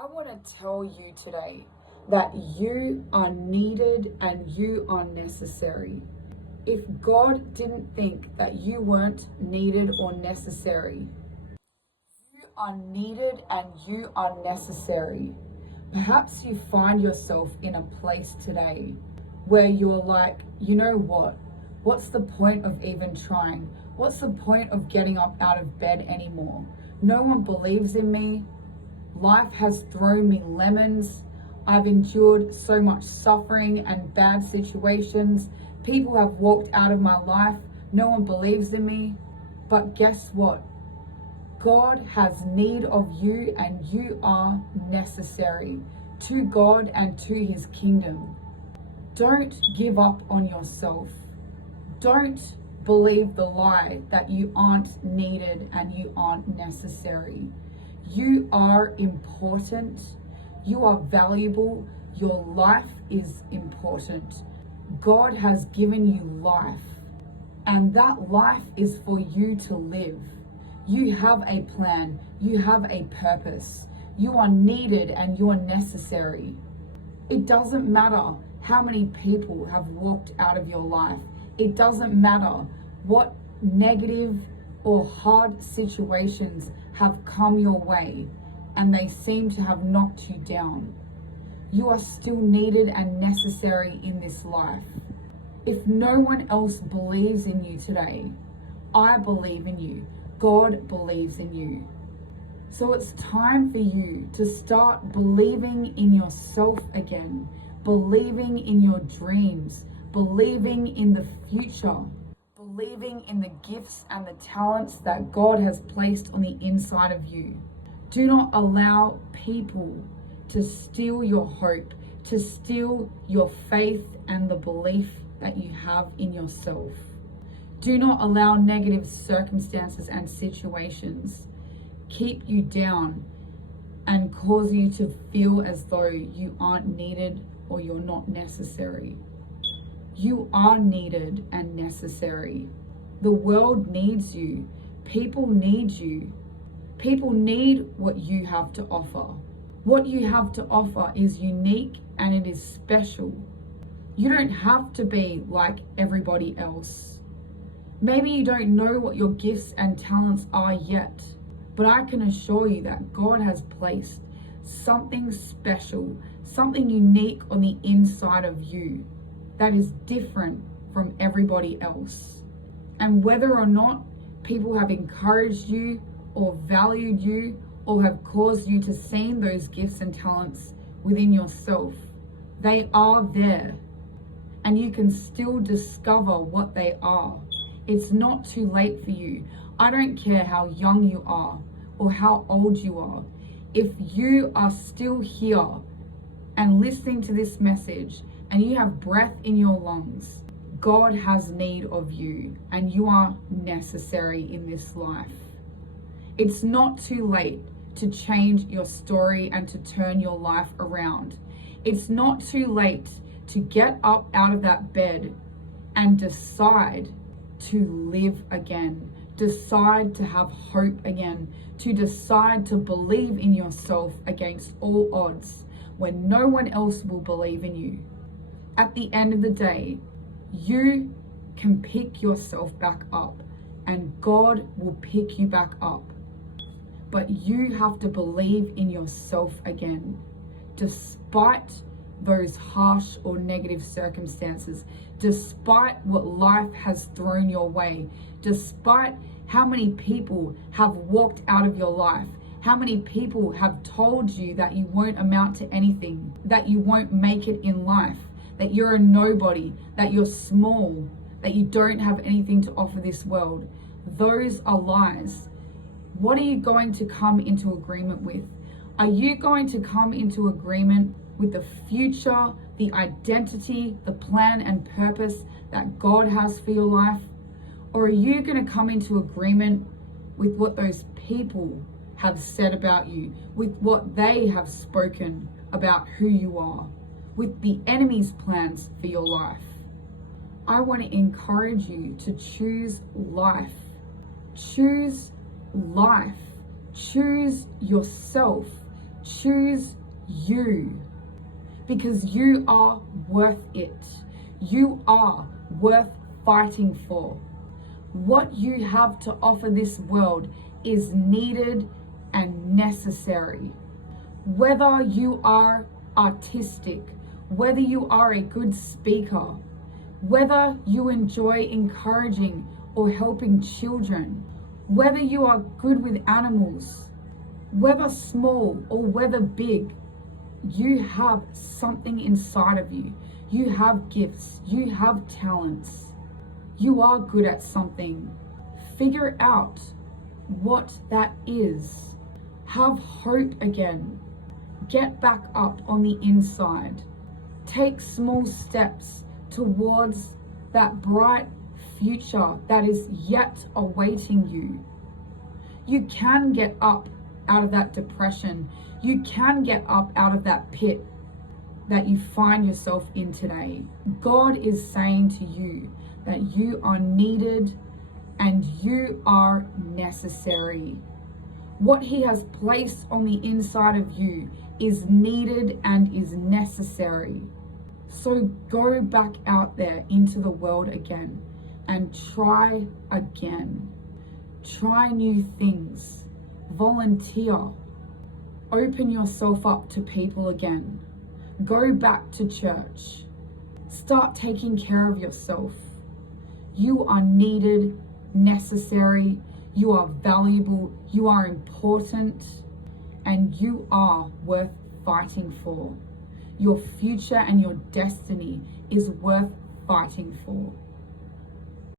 I want to tell you today that you are needed and you are necessary. If God didn't think that you weren't needed or necessary, you are needed and you are necessary. Perhaps you find yourself in a place today where you're like, you know what? What's the point of even trying? What's the point of getting up out of bed anymore? No one believes in me. Life has thrown me lemons. I've endured so much suffering and bad situations. People have walked out of my life. No one believes in me. But guess what? God has need of you and you are necessary to God and to his kingdom. Don't give up on yourself. Don't believe the lie that you aren't needed and you aren't necessary. You are important. You are valuable. Your life is important. God has given you life, and that life is for you to live. You have a plan. You have a purpose. You are needed and you are necessary. It doesn't matter how many people have walked out of your life. It doesn't matter what negative or hard situations have come your way and they seem to have knocked you down. You are still needed and necessary in this life. If no one else believes in you today, I believe in you. God believes in you. So it's time for you to start believing in yourself again, believing in your dreams, believing in the future, believing in the gifts and the talents that God has placed on the inside of you. Do not allow people to steal your hope, to steal your faith and the belief that you have in yourself. Do not allow negative circumstances and situations keep you down and cause you to feel as though you aren't needed or you're not necessary. You are needed and necessary. The world needs you. People need you. People need what you have to offer. What you have to offer is unique and it is special. You don't have to be like everybody else. Maybe you don't know what your gifts and talents are yet, but I can assure you that God has placed something special, something unique on the inside of you that is different from everybody else. And whether or not people have encouraged you or valued you or have caused you to see those gifts and talents within yourself, they are there and you can still discover what they are. It's not too late for you. I don't care how young you are or how old you are. If you are still here and listening to this message and you have breath in your lungs, God has need of you and you are necessary in this life. It's not too late to change your story and to turn your life around. It's not too late to get up out of that bed and decide to live again, decide to have hope again, to decide to believe in yourself against all odds when no one else will believe in you. At the end of the day, you can pick yourself back up and God will pick you back up. But you have to believe in yourself again, despite those harsh or negative circumstances, despite what life has thrown your way, despite how many people have walked out of your life, how many people have told you that you won't amount to anything, that you won't make it in life, that you're a nobody, that you're small, that you don't have anything to offer this world. Those are lies. What are you going to come into agreement with? Are you going to come into agreement with the future, the identity, the plan and purpose that God has for your life? Or are you going to come into agreement with what those people have said about you, with what they have spoken about who you are, with the enemy's plans for your life? I want to encourage you to choose life. Choose life. Choose yourself. Choose you, because you are worth it. You are worth fighting for. What you have to offer this world is needed and necessary. Whether you are artistic, whether you are a good speaker, whether you enjoy encouraging or helping children, whether you are good with animals, whether small or whether big, you have something inside of you. You have gifts, you have talents. You are good at something. Figure out what that is. Have hope again. Get back up on the inside. Take small steps towards that bright future that is yet awaiting you. You can get up out of that depression. You can get up out of that pit that you find yourself in today. God is saying to you that you are needed and you are necessary. What He has placed on the inside of you is needed and is necessary. So go back out there into the world again and try again. Try new things. Volunteer. Open yourself up to people again. Go back to church. Start taking care of yourself. You are needed, necessary, you are valuable, you are important, and you are worth fighting for. Your future and your destiny is worth fighting for.